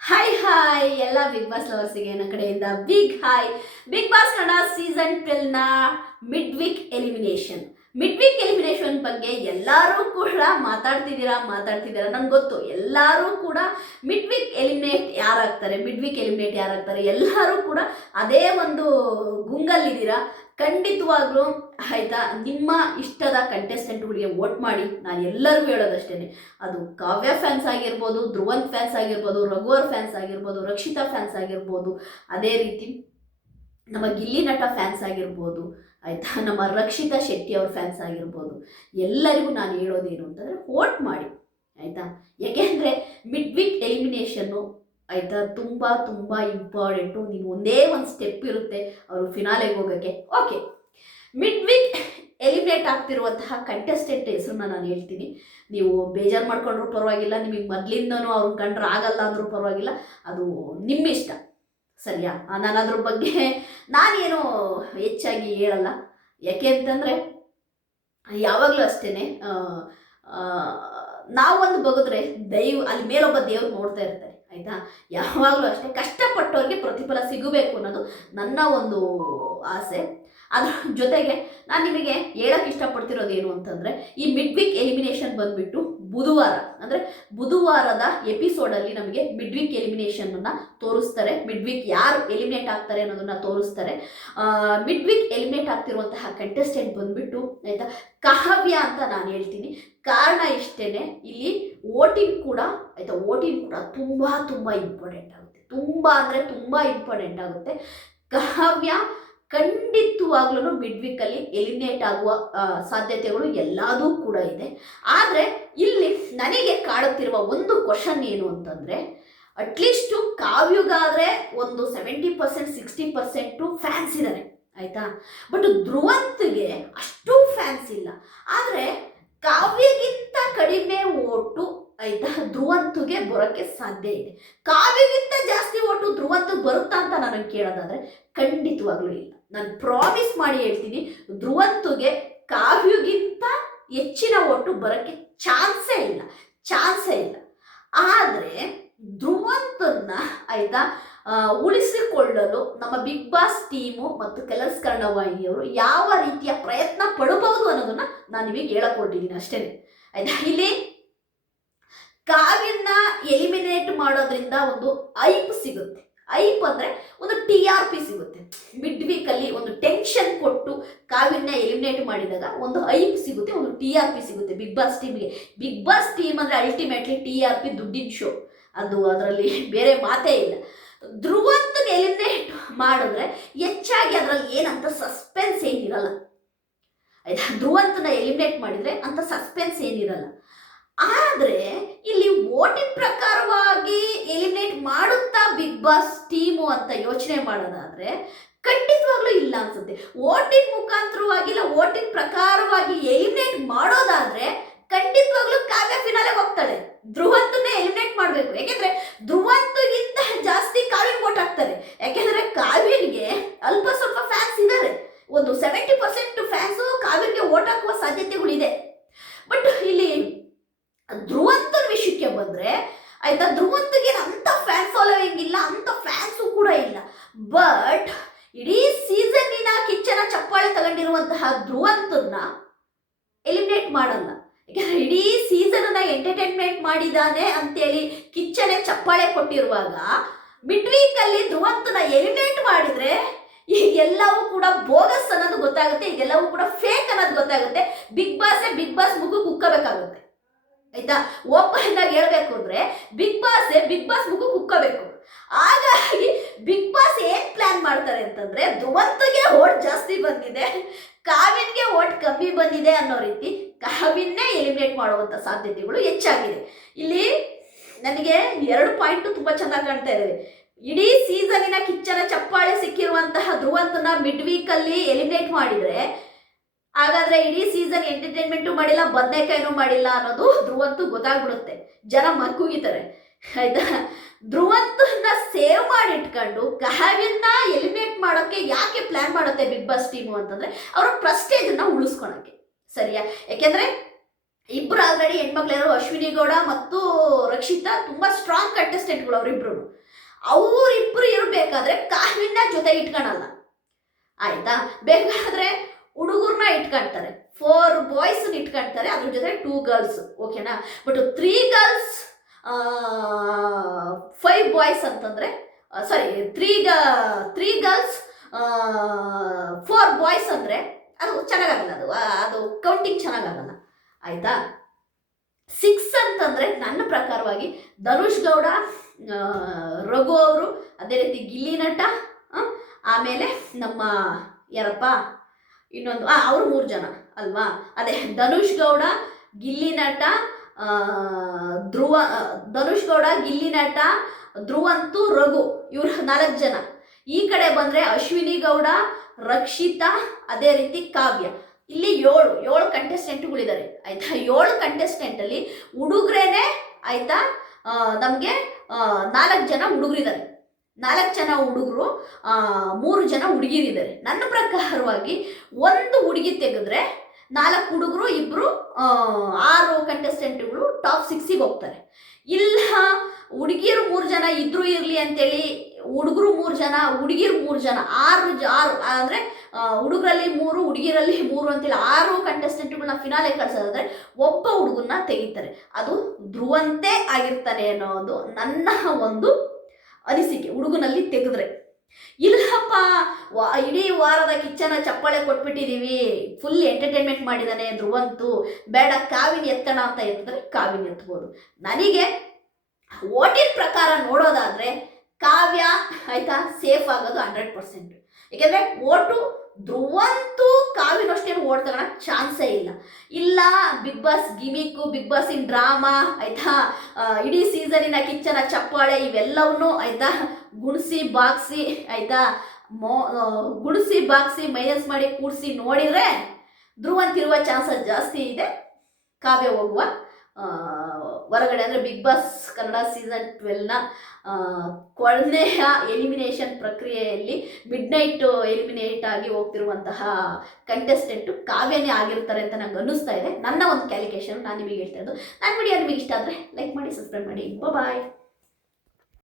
Hi hi ಎಲ್ಲ big boss ಲವರ್ಸಿಗೆ ನನ್ನ ಕಡೆಯಿಂದ big hi big boss Kannada season ಟ್ವೆಲ್ನ mid week elimination mid week elimination ಬಗ್ಗೆ ಎಲ್ಲರೂ ಕೂಡ ಮಾತಾಡ್ತಿದ್ದೀರಾ ಮಾತಾಡ್ತಿದ್ದೀರಾ ನಂಗೆ ಗೊತ್ತು. ಎಲ್ಲರೂ ಕೂಡ ಮಿಡ್ ವೀಕ್ ಎಲಿಮಿನೇಟ್ ಯಾರಾಗ್ತಾರೆ? ಮಿಡ್ ವೀಕ್ ಎಲಿಮಿನೇಟ್ ಯಾರಾಗ್ತಾರೆ? ಎಲ್ಲರೂ ಕೂಡ ಅದೇ ಒಂದು ಗುಂಗಲ್ಲಿದ್ದೀರಾ? ಖಂಡಿತವಾಗ್ಲೂ ಆಯಿತಾ? ನಿಮ್ಮ ಇಷ್ಟದ ಕಂಟೆಸ್ಟೆಂಟ್ಗಳಿಗೆ ವೋಟ್ ಮಾಡಿ. ನಾನು ಎಲ್ಲರಿಗೂ ಹೇಳೋದಷ್ಟೇ ಅದು ಕಾವ್ಯ ಫ್ಯಾನ್ಸ್ ಆಗಿರ್ಬೋದು, ಧ್ರುವಂತ್ ಫ್ಯಾನ್ಸ್ ಆಗಿರ್ಬೋದು, ರಘುವರ್ ಫ್ಯಾನ್ಸ್ ಆಗಿರ್ಬೋದು, ರಕ್ಷಿತಾ ಫ್ಯಾನ್ಸ್ ಆಗಿರ್ಬೋದು, ಅದೇ ರೀತಿ ನಮ್ಮ ಗಿಲ್ಲಿ ನಟ ಫ್ಯಾನ್ಸ್ ಆಗಿರ್ಬೋದು, ಆಯಿತಾ? ನಮ್ಮ ರಕ್ಷಿತಾ ಶೆಟ್ಟಿ ಅವ್ರ ಫ್ಯಾನ್ಸ್ ಆಗಿರ್ಬೋದು. ಎಲ್ಲರಿಗೂ ನಾನು ಹೇಳೋದೇನು ಅಂತಂದರೆ ವೋಟ್ ಮಾಡಿ. ಆಯಿತಾ? ಯಾಕೆಂದರೆ ಮಿಡ್ ವೀಕ್ ಎಲಿಮಿನೇಷನ್ನು ಆಯಿತಾ? ತುಂಬ ತುಂಬ ಇಂಪಾರ್ಟೆಂಟು ನೀವು ಒಂದೇ ಒಂದು ಸ್ಟೆಪ್ ಇರುತ್ತೆ ಅವರು ಫಿನಾಲೆಗೆ ಹೋಗೋಕ್ಕೆ. ಓಕೆ ಮಿಡ್ ವೀಕ್ ಎಲಿಮಿನೇಟ್ ಆಗ್ತಿರುವಂತಹ ಕಂಟೆಸ್ಟೆಂಟ್ ಹೆಸರನ್ನ ನಾನು ಹೇಳ್ತೀನಿ. ನೀವು ಬೇಜಾರು ಮಾಡ್ಕೊಂಡ್ರೂ ಪರವಾಗಿಲ್ಲ, ನಿಮಗೆ ಮೊದಲಿಂದನೂ ಅವ್ರನ್ನ ಕಂಡ್ರೆ ಆಗಲ್ಲ ಅಂದರೂ ಪರವಾಗಿಲ್ಲ, ಅದು ನಿಮ್ಮ ಇಷ್ಟ. ಸರಿಯಾ? ನಾನು ಅದ್ರ ಬಗ್ಗೆ ನಾನೇನು ಹೆಚ್ಚಾಗಿ ಹೇಳಲ್ಲ. ಯಾಕೆ ಅಂತಂದರೆ, ಯಾವಾಗಲೂ ಅಷ್ಟೇ ನಾವೊಂದು ಬಗದ್ರೆ ದೈವ, ಅಲ್ಲಿ ಮೇಲೊಬ್ಬ ದೇವ್ರು ನೋಡ್ತಾ ಇರ್ತಾರೆ, ಆಯಿತಾ? ಯಾವಾಗಲೂ ಅಷ್ಟೇ ಕಷ್ಟಪಟ್ಟವ್ರಿಗೆ ಪ್ರತಿಫಲ ಸಿಗಬೇಕು ಅನ್ನೋದು ನನ್ನ ಒಂದು ಆಸೆ. ಅದ್ರ ಜೊತೆಗೆ ನಾನು ನಿಮಗೆ ಹೇಳಕ್ ಇಷ್ಟಪಡ್ತಿರೋದು ಏನು ಅಂತಂದರೆ, ಈ ಮಿಡ್ ವೀಕ್ ಎಲಿಮಿನೇಷನ್ ಬಂದುಬಿಟ್ಟು ಬುಧವಾರ, ಅಂದರೆ ಬುಧವಾರದ ಎಪಿಸೋಡಲ್ಲಿ ನಮಗೆ ಮಿಡ್ ವೀಕ್ ಎಲಿಮಿನೇಷನನ್ನು ತೋರಿಸ್ತಾರೆ. ಮಿಡ್ ವೀಕ್ ಯಾರು ಎಲಿಮಿನೇಟ್ ಆಗ್ತಾರೆ ಅನ್ನೋದನ್ನ ತೋರಿಸ್ತಾರೆ. ಮಿಡ್ ವೀಕ್ ಎಲಿಮಿನೇಟ್ ಆಗ್ತಿರುವಂತಹ ಕಂಟೆಸ್ಟೆಂಟ್ ಬಂದ್ಬಿಟ್ಟು, ಆಯಿತಾ? ಕಾವ್ಯ ಅಂತ ನಾನು ಹೇಳ್ತೀನಿ. ಕಾರಣ ಇಷ್ಟೇ ಇಲ್ಲಿ ವೋಟಿಂಗ್ ಕೂಡ, ಆಯಿತಾ? ವೋಟಿಂಗ್ ಕೂಡ ತುಂಬ ತುಂಬ ಇಂಪಾರ್ಟೆಂಟ್ ಆಗುತ್ತೆ. ತುಂಬ ಅಂದರೆ ತುಂಬ ಇಂಪಾರ್ಟೆಂಟ್ ಆಗುತ್ತೆ. ಕಾವ್ಯ ಖಂಡಿತವಾಗ್ಲೂ ಮಿಡ್ ವೀಕಲ್ಲಿ ಎಲಿಮಿನೇಟ್ ಆಗುವ ಸಾಧ್ಯತೆಗಳು ಎಲ್ಲದೂ ಕೂಡ ಇದೆ. ಆದರೆ ಇಲ್ಲಿ ನನಗೆ ಕಾಡುತ್ತಿರುವ ಒಂದು ಕ್ವಶನ್ ಏನು ಅಂತಂದರೆ ಅಟ್ಲೀಸ್ಟು ಕಾವ್ಯುಗಾದರೆ ಒಂದು seventy percent sixty percent fans ಇದ್ದಾರೆ ಆಯಿತಾ? ಬಟ್ ಧ್ರುವಂತ್ಗೆ ಅಷ್ಟು ಫ್ಯಾನ್ಸ್ ಇಲ್ಲ. ಆದರೆ ಕಾವ್ಯಗಿಂತ ಕಡಿಮೆ ಓಟು ಆಯ್ತಾ ಧ್ರುವಂತುಗೆ ಬರೋಕ್ಕೆ ಸಾಧ್ಯ ಇದೆ. ಕಾವ್ಯಗಿಂತ ಜಾಸ್ತಿ ಓಟು ಧ್ರುವಂತು ಬರುತ್ತಾ ಅಂತ ನನಗೆ ಕೇಳೋದಾದ್ರೆ ಖಂಡಿತವಾಗ್ಲೂ ಇಲ್ಲ. ನಾನು ಪ್ರಾಮಿಸ್ ಮಾಡಿ ಹೇಳ್ತೀನಿ, ಧ್ರುವಂತುಗೆ ಕಾವ್ಯಗಿಂತ ಹೆಚ್ಚಿನ ಓಟು ಬರೋಕ್ಕೆ ಚಾನ್ಸೇ ಇಲ್ಲ. ಚಾನ್ಸೇ ಇಲ್ಲ. ಆದರೆ ಧ್ರುವಂತನ್ನ ಆಯ್ತಾ ಉಳಿಸಿಕೊಳ್ಳಲು ನಮ್ಮ ಬಿಗ್ ಬಾಸ್ ಟೀಮು ಮತ್ತು ಕೆಲಸ ಕರ್ಣವಾಹಿನಿಯವರು ಯಾವ ರೀತಿಯ ಪ್ರಯತ್ನ ಪಡಬಹುದು ಅನ್ನೋದನ್ನ ನಾನು ನಿಮಗೆ ಹೇಳಕೊಟ್ಟಿದ್ದೀನಿ ಅಷ್ಟೇ ಆಯ್ತಾ? ಇಲ್ಲಿ ಕಾವ್ಯನ್ನ ಎಲಿಮಿನೇಟ್ ಮಾಡೋದ್ರಿಂದ ಒಂದು ಐಪ್ ಸಿಗುತ್ತೆ. ಐಪ್ ಅಂದ್ರೆ ಒಂದು ಟಿ ಆರ್ ಪಿ ಸಿಗುತ್ತೆ. ಮಿಡ್ ವೀಕ್ ಅಲ್ಲಿ ಒಂದು ಟೆನ್ಷನ್ ಕೊಟ್ಟು ಕಾವ್ಯನ್ನ ಎಲಿಮಿನೇಟ್ ಮಾಡಿದಾಗ ಒಂದು ಐಪ್ ಸಿಗುತ್ತೆ, ಒಂದು ಟಿ ಆರ್ ಪಿ ಸಿಗುತ್ತೆ ಬಿಗ್ ಬಾಸ್ ಟೀಮ್ಗೆ ಬಿಗ್ ಬಾಸ್ ಟೀಮ್ ಅಂದ್ರೆ ಅಲ್ಟಿಮೇಟ್ಲಿ ಟಿ ಆರ್ ಪಿ ದುಡ್ಡಿನ ಶೋ ಅದು ಅದರಲ್ಲಿ ಬೇರೆ ಮಾತೇ ಇಲ್ಲ. ಧ್ರುವಂತನ ಎಲಿಮಿನೇಟ್ ಮಾಡಿದ್ರೆ ಹೆಚ್ಚಾಗಿ ಅದರಲ್ಲಿ ಏನಂತ ಸಸ್ಪೆನ್ಸ್ ಏನಿರಲ್ಲ. ಆಯ್ತಾ ಧ್ರುವಂತನ ಎಲಿಮಿನೇಟ್ ಮಾಡಿದ್ರೆ ಅಂತ ಸಸ್ಪೆನ್ಸ್ ಏನಿರಲ್ಲ. ಆದರೆ ಇಲ್ಲಿ ಓಟಿನ ಪ್ರಕಾರವಾಗಿ ಎಲಿಮಿನೇಟ್ ಮಾಡುತ್ತಾ ಬಿಗ್ ಬಾಸ್ ಟೀಮು ಅಂತ ಯೋಚನೆ ಮಾಡೋದಾದ್ರೆ ಖಂಡಿತವಾಗ್ಲೂ ಇಲ್ಲ ಅನ್ಸುತ್ತೆ. ಓಟಿನ ಮುಖಾಂತರವಾಗಿ ಇಲ್ಲ ಪ್ರಕಾರವಾಗಿ ಎಲಿಮಿನೇಟ್ ಮಾಡೋದಾದ್ರೆ ಖಂಡಿತವಾಗ್ಲೂ ಕಾವ್ಯ ಫಿನಾಲೆ ಹೋಗ್ತಾಳೆ. ಧ್ರುವಂತನ್ನೇ ಎಲಿಮಿನೇಟ್ ಮಾಡಬೇಕು. ಯಾಕೆಂದ್ರೆ ಧ್ರುವಂತಗಿಂತ ಜಾಸ್ತಿ ಕಾವ್ಯನ್ ಓಟ್ ಹಾಕ್ತಾರೆ ಯಾಕೆಂದ್ರೆ ಕಾವ್ಯನಿಗೆ ಅಲ್ಪ ಸ್ವಲ್ಪ ಫ್ಯಾನ್ಸ್ ಇದ್ದಾರೆ ಒಂದು ಸೆವೆಂಟಿ ಪರ್ಸೆಂಟ್ ಫ್ಯಾನ್ಸು ಕಾವ್ಯನಿಗೆ ಓಟ್ ಹಾಕುವ ಸಾಧ್ಯತೆಗಳಿದೆ ಬಟ್ ಇಲ್ಲಿ ಧ್ರುವಂತನ ವಿಷಯಕ್ಕೆ ಬಂದ್ರೆ ಧ್ರುವಂತಗೆ ಅಂತ ಫ್ಯಾನ್ ಫಾಲೋವಿಂಗ್ ಇಲ್ಲ ಅಂತ ಫ್ಯಾನ್ಸು ಕೂಡ ಇಲ್ಲ. ಬಟ್ ಇಡೀ ಸೀಸನ್ನಿನ ಕಿಚ್ಚನ ಚಪ್ಪಾಳೆ ತಗೊಂಡಿರುವಂತಹ ಧ್ರುವಂತನ್ನ ಎಲಿಮಿನೇಟ್ ಮಾಡಲ್ಲ. ಯಾಕಂದ್ರೆ ಇಡೀ ಸೀಸನ್ ಅನ್ನ ಎಂಟರ್ಟೈನ್ಮೆಂಟ್ ಮಾಡಿದಾನೆ ಅಂತೇಳಿ ಕಿಚ್ಚನೆ ಚಪ್ಪಾಳೆ ಕೊಟ್ಟಿರುವಾಗ ಮಿಡ್ ಅಲ್ಲಿ ಧ್ರುವಂತನ ಎಲಿಮಿನೇಟ್ ಮಾಡಿದ್ರೆ ಈಗೆಲ್ಲವೂ ಕೂಡ ಬೋಗಸ್ ಅನ್ನೋದು ಗೊತ್ತಾಗುತ್ತೆ ಇದೆಲ್ಲವೂ ಕೂಡ ಫೇಕ್ ಅನ್ನೋದು ಗೊತ್ತಾಗುತ್ತೆ. ಬಿಗ್ ಬಾಸ್ ಬಿಗ್ ಬಾಸ್ ಮುಗು ಕುಕ್ಕಬೇಕಾಗುತ್ತೆ. ಆಯ್ತಾ? ಓಪನ್ ಆಗಿ ಹೇಳ್ಬೇಕು ಅಂದ್ರೆ ಬಿಗ್ ಬಾಸ್ ಬಿಗ್ ಬಾಸ್ ಮುಖ ಕುಕ್ಕಬೇಕು. ಹಾಗಾಗಿ ಬಿಗ್ ಬಾಸ್ ಏನ್ ಪ್ಲಾನ್ ಮಾಡ್ತಾರೆ ಅಂತಂದ್ರೆ ಧ್ರುವಂತಗೆ ಓಟ್ ಜಾಸ್ತಿ ಬಂದಿದೆ, ಕಾವಿನ್ಗೆ ಓಟ್ ಕಮ್ಮಿ ಬಂದಿದೆ ಅನ್ನೋ ರೀತಿ ಕಾವಿನ್ನೇ ಎಲಿಮಿನೇಟ್ ಮಾಡುವಂತ ಸಾಧ್ಯತೆಗಳು ಹೆಚ್ಚಾಗಿದೆ. ಇಲ್ಲಿ ನನಗೆ ಎರಡು ಪಾಯಿಂಟ್ ತುಂಬಾ ಚೆನ್ನಾಗಿ ಕಾಣ್ತಾ ಇದೆ ಇಡೀ ಸೀಸನಿನ ಕಿಚ್ಚನ ಚಪ್ಪಾಳೆ ಸಿಕ್ಕಿರುವಂತಹ ಧ್ರುವಂತನ ಮಿಡ್ ವೀಕ್ ಅಲ್ಲಿ ಎಲಿಮಿನೇಟ್ ಮಾಡಿದ್ರೆ ಹಾಗಾದ್ರೆ ಇಡೀ ಸೀಸನ್ ಎಂಟರ್ಟೈನ್ಮೆಂಟು ಮಾಡಿಲ್ಲ, ಬದನೆಕಾಯಿನೂ ಮಾಡಿಲ್ಲ ಅನ್ನೋದು ಧ್ರುವಂತೂ ಗೊತ್ತಾಗ್ಬಿಡುತ್ತೆ. ಜನ ಮಕ್ಕುಗಿತಾರೆ ಆಯ್ತಾ? ಧ್ರುವಂತನ್ನ ಸೇವ್ ಮಾಡಿ ಇಟ್ಕೊಂಡು ಕಾವ್ಯನ್ನ ಎಲಿಮಿನೇಟ್ ಮಾಡೋಕೆ ಯಾಕೆ ಪ್ಲಾನ್ ಮಾಡುತ್ತೆ ಬಿಗ್ ಬಾಸ್ ಟೀಮು ಅಂತಂದ್ರೆ, ಅವರ ಪ್ರೆಸ್ಟೇಜನ್ನ ಉಳಿಸ್ಕೊಳಕ್ಕೆ. ಸರಿಯಾ? ಯಾಕೆಂದ್ರೆ ಇಬ್ಬರು ಆಲ್ರೆಡಿ ಹೆಣ್ಮಕ್ಳು ಅಶ್ವಿನಿ ಗೌಡ ಮತ್ತು ರಕ್ಷಿತಾ ತುಂಬಾ ಸ್ಟ್ರಾಂಗ್ ಕಂಟೆಸ್ಟೆಂಟ್ಗಳು ಅವರಿಬ್ರು ಅವರಿಬ್ರು ಇರಬೇಕಾದ್ರೆ ಕಾವ್ಯನ ಜೊತೆ ಇಟ್ಕೊಳಲ್ಲ ಆಯ್ತಾ? ಬೇಕಾದ್ರೆ ಹುಡುಗರ್ನ ಇಟ್ಕೊಂತಾರೆ. ಫೋರ್ ಬಾಯ್ಸ್ ಇಟ್ಕೊಂತಾರೆ. ಅದ್ರ ಜೊತೆ ಟೂ ಗರ್ಲ್ಸ್ ಓಕೆನಾ but three girls five boys ಅಂತಂದ್ರೆ ಸಾರಿ ತ್ರೀ ಗ ತ್ರೀ ಗರ್ಲ್ಸ್ ಫೋರ್ ಬಾಯ್ಸ್ ಅಂದರೆ ಅದು ಚೆನ್ನಾಗಾಗಲ್ಲ ಅದು ಅದು ಕೌಂಟಿಂಗ್ ಚೆನ್ನಾಗಾಗಲ್ಲ ಆಯ್ತಾ? ಸಿಕ್ಸ್ ಅಂತಂದ್ರೆ ನನ್ನ ಪ್ರಕಾರವಾಗಿ ಧನುಷ್ ಗೌಡ ರಘು ಅವರು, ಅದೇ ರೀತಿ ಗಿಲ್ಲಿ ನಟ ಆಮೇಲೆ ನಮ್ಮ ಯಾರಪ್ಪ? ಇನ್ನೊಂದು, ಆ, ಅವರು ಮೂರು ಜನ ಅಲ್ವಾ? ಅದೇ, ಧನುಷ್ ಗೌಡ, ಗಿಲ್ಲಿ ನಟ ಧ್ರುವ ಧನುಷ್ ಗೌಡ, ಗಿಲ್ಲಿ ನಟ, ಧ್ರುವಂತು, ರಘು, ಇವ್ರ ನಾಲ್ಕು ಜನ. ಈ ಕಡೆ ಬಂದ್ರೆ ಅಶ್ವಿನಿ ಗೌಡ, ರಕ್ಷಿತಾ, ಅದೇ ರೀತಿ ಕಾವ್ಯ. ಇಲ್ಲಿ ಏಳು ಏಳು ಕಂಟೆಸ್ಟೆಂಟ್ಗಳಿದ್ದಾರೆ ಆಯ್ತಾ? ಏಳು ಕಂಟೆಸ್ಟೆಂಟಲ್ಲಿ ಹುಡುಗ್ರೇನೆ ಆಯ್ತಾ ನಮಗೆ ನಾಲ್ಕು ಜನ ಹುಡುಗರಿದ್ದಾರೆ ನಾಲ್ಕು ಜನ ಹುಡುಗರು ಮೂರು ಜನ ಹುಡುಗಿರಿದ್ದಾರೆ. ನನ್ನ ಪ್ರಕಾರವಾಗಿ ಒಂದು ಹುಡುಗಿ ತೆಗೆದ್ರೆ ನಾಲ್ಕು ಹುಡುಗರು ಇಬ್ಬರು ಆರು ಕಂಟೆಸ್ಟೆಂಟ್ಗಳು ಟಾಪ್ ಸಿಕ್ಸಿಗೆ ಹೋಗ್ತಾರೆ. ಇಲ್ಲ ಹುಡುಗಿಯರು ಮೂರು ಜನ ಇದ್ರು ಇರಲಿ ಅಂತೇಳಿ ಹುಡುಗರು ಮೂರು ಜನ, ಹುಡುಗಿರು ಮೂರು ಜನ, ಆರು ಜ, ಆರು, ಅಂದರೆ ಹುಡುಗರಲ್ಲಿ ಮೂರು, ಹುಡುಗಿರಲ್ಲಿ ಮೂರು ಅಂತೇಳಿ ಆರು ಕಂಟೆಸ್ಟೆಂಟ್ಗಳನ್ನ ಫಿನಾಲೆ ಕಳ್ಸೋದಾದ್ರೆ ಒಬ್ಬ ಹುಡುಗನ್ನ ತೆಗಿತಾರೆ. ಅದು ಧ್ರುವಂತೆ ಆಗಿರ್ತಾರೆ ಅನ್ನೋದು ನನ್ನ ಒಂದು ಅನಿಸಿಕೆ ಹುಡುಗನಲ್ಲಿ ತೆಗೆದ್ರೆ. ಇಲ್ಲಪ್ಪ, ವಾ, ಇಡೀ ವಾರದ ಕಿಚ್ಚನ ಚಪ್ಪಾಳೆ ಕೊಟ್ಬಿಟ್ಟಿದ್ದೀವಿ ಫುಲ್ ಎಂಟರ್ಟೈನ್ಮೆಂಟ್ ಮಾಡಿದಾನೆ ಧ್ರುವಂತು. ಬೇಡ, ಕಾವಿನ ಎತ್ತಣ ಅಂತ ಎತ್ತಿದ್ರೆ ಕಾವಿನ ಎತ್ಬೋದು. ನನಗೆ ಓಟಿನ ಪ್ರಕಾರ ನೋಡೋದಾದ್ರೆ ಕಾವ್ಯ, ಆಯ್ತಾ? ಸೇಫ್ ಆಗೋದು ಹಂಡ್ರೆಡ್ ಪರ್ಸೆಂಟ್ ಏಕೆಂದರೆ ಓಟು ಧ್ರುವಂತೂ ಕಾವ್ಯನಷ್ಟೇನು ಓಟ್ ಚಾನ್ಸೇ ಇಲ್ಲ. ಇಲ್ಲ big boss gimmick big boss in drama ಆಯ್ತಾ? ಇಡೀ ಸೀಸನಿನ ಕಿಚ್ಚನ, ಚಪ್ಪಾಳೆ ಇವೆಲ್ಲವನ್ನೂ, ಆಯ್ತಾ? ಗುಣಿಸಿ ಬಾಗಿಸಿ ಆಯ್ತಾ? ಮೋ ಗುಡಿಸಿ ಗುಣಿಸಿ ಬಾಗ್ಸಿ ಮೈನಸ್ ಮಾಡಿ, ಕೂಡಿಸಿ ನೋಡಿದರೆ ಧ್ರುವಂತಿರುವ ಚಾನ್ಸಸ್ ಜಾಸ್ತಿ ಇದೆ. ಕಾವ್ಯ ಹೋಗುವ ಹೊರಗಡೆ ಅಂದರೆ ಬಿಗ್ ಬಾಸ್ ಕನ್ನಡ ಸೀಸನ್ ಟ್ವೆಲ್ನ ಕೊನೆಯ ಎಲಿಮಿನೇಷನ್ ಪ್ರಕ್ರಿಯೆಯಲ್ಲಿ ಮಿಡ್ ನೈಟ್ ಎಲಿಮಿನೇಟ್ ಆಗಿ ಹೋಗ್ತಿರುವಂತಹ ಕಂಟೆಸ್ಟೆಂಟು ಕಾವ್ಯನೇ ಆಗಿರ್ತಾರೆ ಅಂತ ನಂಗೆ ಅನ್ನಿಸ್ತಾ ಇದೆ. ನನ್ನ ಒಂದು ಕ್ಯಾಲಿಕೇಶನ್ ನಾನು ನಿಮಗೆ ಹೇಳ್ತಾ ಇರೋದು. ನನ್ನ ವಿಡಿಯೋ ನಿಮಗೆ ಇಷ್ಟ ಆದರೆ ಲೈಕ್ ಮಾಡಿ ಸಬ್ಸ್ಕ್ರೈಬ್ ಮಾಡಿ. ಬಾಯ್